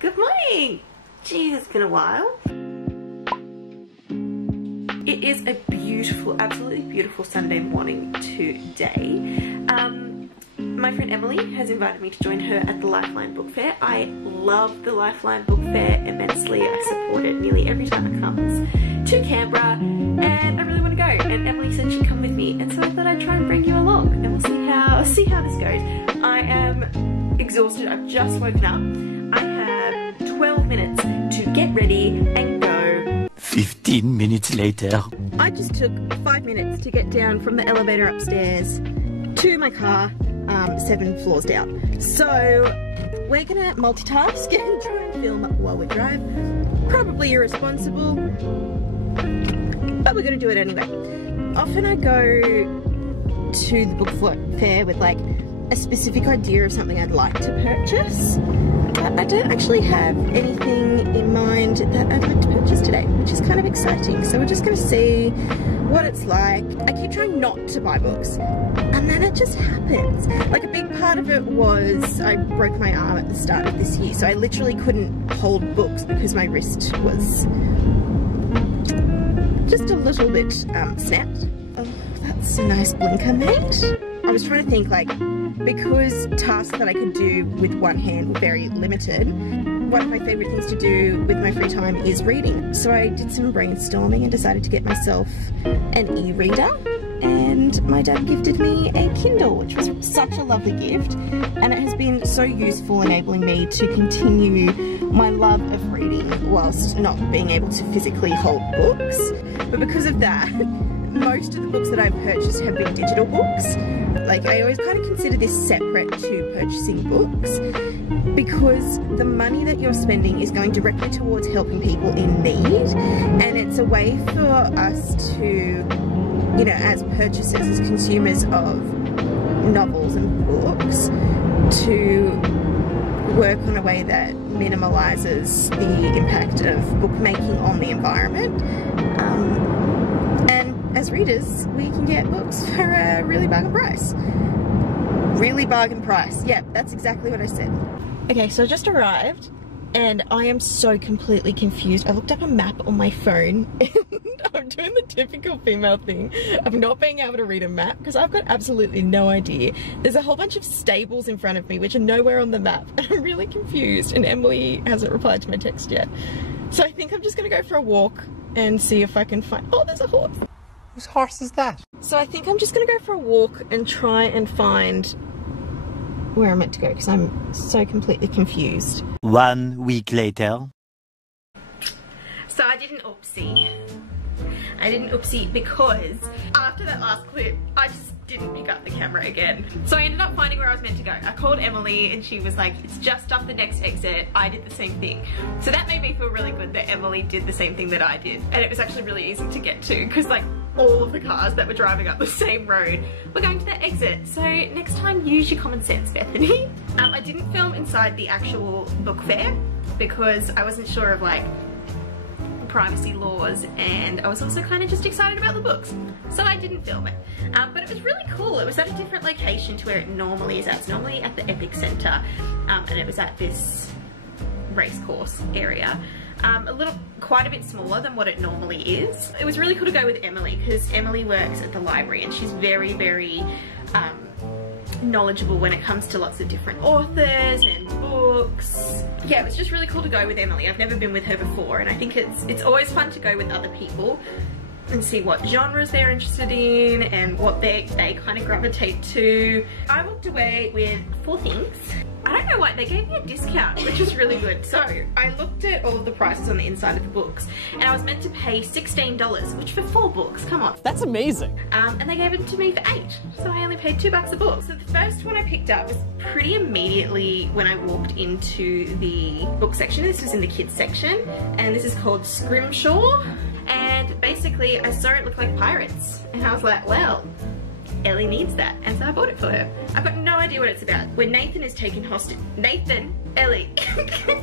Good morning! Geez, it's been a while. It is a beautiful, absolutely beautiful Sunday morning today. My friend Emily has invited me to join her at the Lifeline book fair. I love the Lifeline book fair immensely. I support it nearly every time it comes to Canberra, and I really want to go. And Emily said she'd come with me, and so I thought I'd try and bring you along, and we'll see how this goes. I am exhausted. I've just woken up. I have 12 minutes to get ready and go. 15 minutes later. I just took 5 minutes to get down from the elevator upstairs to my car, 7 floors down. So we're gonna multitask and try and film while we drive. Probably irresponsible, but we're gonna do it anyway. Often I go to the book fair with like a specific idea of something I'd like to purchase, but I don't actually have anything in mind that I'd like to purchase today, which is kind of exciting. So we're just gonna see what it's like. I keep trying not to buy books, and then it just happens. Like, a big part of it was I broke my arm at the start of this year, so I literally couldn't hold books because my wrist was just a little bit snapped. Oh, that's a nice blinker, mate. I was trying to think, like, because tasks that I could do with one hand were very limited, one of my favourite things to do with my free time is reading. So I did some brainstorming and decided to get myself an e-reader, and my dad gifted me a Kindle, which was such a lovely gift, and it has been so useful, enabling me to continue my love of reading whilst not being able to physically hold books. But because of that, most of the books that I've purchased have been digital books. Like, I always kind of consider this separate to purchasing books, because the money that you're spending is going directly towards helping people in need, and it's a way for us to, you know, as purchasers, as consumers of novels and books, to work on a way that minimalises the impact of bookmaking on the environment. And as readers, we can get books for a really bargain price. Really bargain price. Yep, that's exactly what I said. Okay, so I just arrived and I am so completely confused. I looked up a map on my phone and I'm doing the typical female thing of not being able to read a map because I've got absolutely no idea. There's a whole bunch of stables in front of me which are nowhere on the map, and I'm really confused, and Emily hasn't replied to my text yet. So I think I'm just gonna go for a walk and see if I can find— oh, there's a horse. Whose horse is that? So I think I'm just gonna go for a walk and try and find where I'm meant to go, because I'm so completely confused. 1 week later. So I did an oopsie. Because after that last clip, I just didn't pick up the camera again. So I ended up finding where I was meant to go. I called Emily and she was like, it's just up the next exit. I did the same thing. So that made me feel really good that Emily did the same thing that I did. And it was actually really easy to get to, because like all of the cars that were driving up the same road were going to that exit. So next time, use your common sense, Bethany. I didn't film inside the actual book fair because I wasn't sure of like privacy laws, and I was also kind of just excited about the books, so I didn't film it. But it was really cool. It was at a different location to where it normally is at. It's normally at the Epic Centre, and it was at this racecourse area. Quite a bit smaller than what it normally is. It was really cool to go with Emily because Emily works at the library and she's very, very knowledgeable when it comes to lots of different authors and books. Yeah, it was just really cool to go with Emily. I've never been with her before, and I think it's always fun to go with other people and see what genres they're interested in and what they kind of gravitate to. I walked away with 4 things. I don't know why, they gave me a discount, which is really good. So I looked at all of the prices on the inside of the books, and I was meant to pay $16, which for 4 books, come on. That's amazing. And they gave it to me for 8, so I only paid $2 a book. So the first one I picked up was pretty immediately when I walked into the book section. This was in the kids section, and this is called Scrimshaw. And basically I saw it look like pirates, and I was like, well, Elly needs that, and so I bought it for her. I've got no idea what it's about. When Nathan is taken hostage— Nathan? Elly.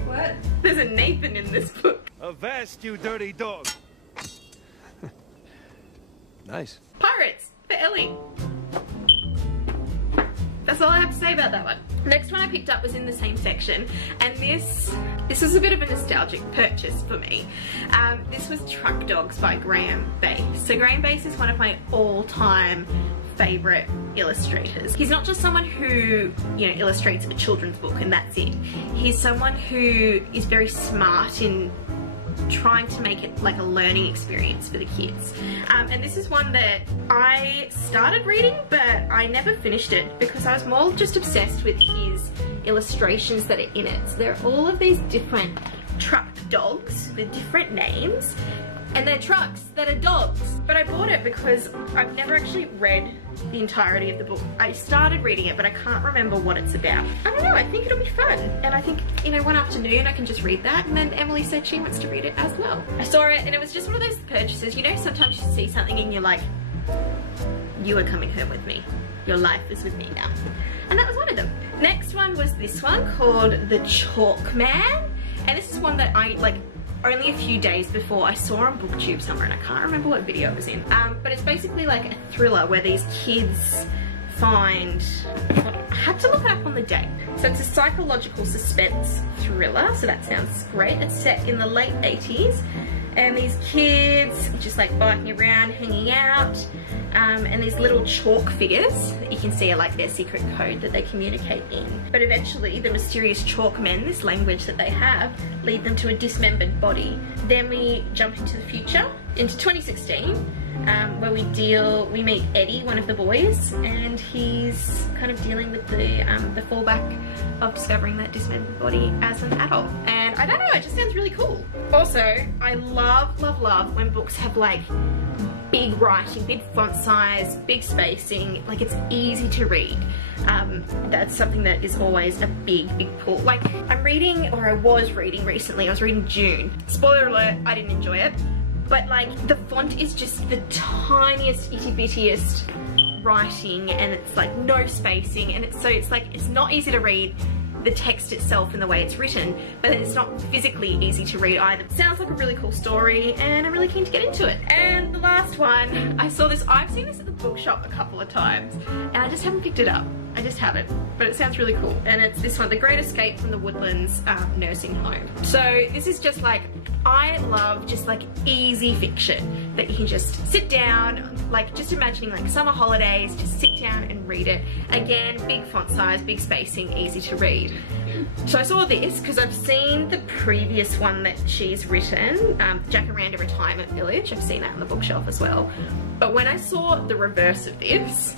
What? There's a Nathan in this book. Avast, you dirty dog. Nice. Pirates for Elly. That's all I have to say about that one. The next one I picked up was in the same section, and this was a bit of a nostalgic purchase for me. This was Truck Dogs by Backbay. So Backbay is one of my all-time favourite illustrators. He's not just someone who, you know, illustrates a children's book and that's it. He's someone who is very smart in trying to make it like a learning experience for the kids. And this is one that I started reading, but I never finished it because I was more just obsessed with his illustrations that are in it. So there are all of these different truck dogs with different names, and they're trucks that are dogs. But I bought it because I've never actually read the entirety of the book. I started reading it, but I can't remember what it's about. I don't know, I think it'll be fun. And I think, you know, one afternoon I can just read that, and then Emily said she wants to read it as well. I saw it and it was just one of those purchases, you know, sometimes you see something and you're like, you are coming home with me. Your life is with me now. And that was one of them. Next one was this one called The Chalk Man. And this is one that I, like, only a few days before I saw on BookTube somewhere, and I can't remember what video it was in. But it's basically like a thriller where these kids find, I had to look it up on the date. So it's a psychological suspense thriller, so that sounds great. It's set in the late 80s, and these kids are just like biking around, hanging out, and these little chalk figures that you can see are like their secret code that they communicate in. But eventually the mysterious chalk men, this language that they have, lead them to a dismembered body. Then we jump into the future, into 2016, where we meet Eddie, one of the boys, and he's kind of dealing with the fallback of discovering that dismembered body as an adult. And I don't know, it just sounds really cool. Also, I love, love, love when books have like big writing, big font size, big spacing, like it's easy to read. That's something that is always a big, big pull. Like I'm reading, or I was reading recently, I was reading June. Spoiler alert, I didn't enjoy it. But like the font is just the tiniest, itty bittiest writing, and it's like no spacing, and it's like it's not easy to read the text itself and the way it's written, but it's not physically easy to read either. It sounds like a really cool story, and I'm really keen to get into it. And the last one, I saw this, I've seen this at the bookshop a couple of times, and I just haven't picked it up. I just haven't, but it sounds really cool. And it's this one, The Great Escape from the Woodlands Nursing Home. So this is just like, I love just like easy fiction that you can just sit down, like just imagining like summer holidays, just sit down and read it. Again, big font size, big spacing, easy to read. So I saw this because I've seen the previous one that she's written, Jacaranda Retirement Village. I've seen that on the bookshelf as well. But when I saw the reverse of this,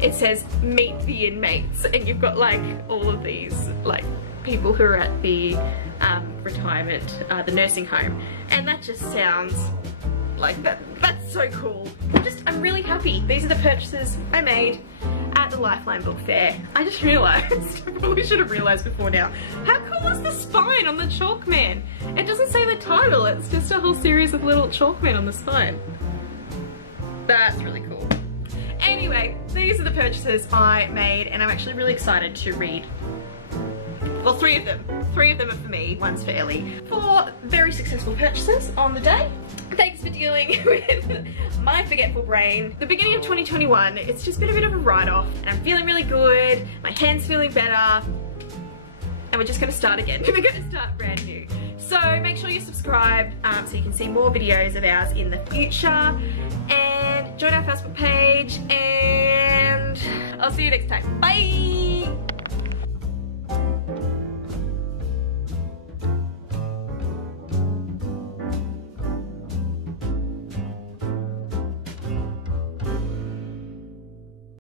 it says meet the inmates, and you've got like all of these like people who are at the retirement, the nursing home, and that just sounds like that's so cool. I'm really happy. These are the purchases I made at the Lifeline book fair. I just realised, I probably should have realised before now, how cool is the spine on the chalk man? It doesn't say the title, it's just a whole series of little chalk men on the spine. That's really cool. Anyway, these are the purchases I made, and I'm actually really excited to read, well, 3 of them. 3 of them are for me, one's for Elly. 4 very successful purchases on the day. Thanks for dealing with my forgetful brain. The beginning of 2021, it's just been a bit of a write-off, and I'm feeling really good, my hand's feeling better, and we're just gonna start again. We're gonna start brand new. So make sure you're subscribed so you can see more videos of ours in the future, and join our Facebook page, and I'll see you next time. Bye!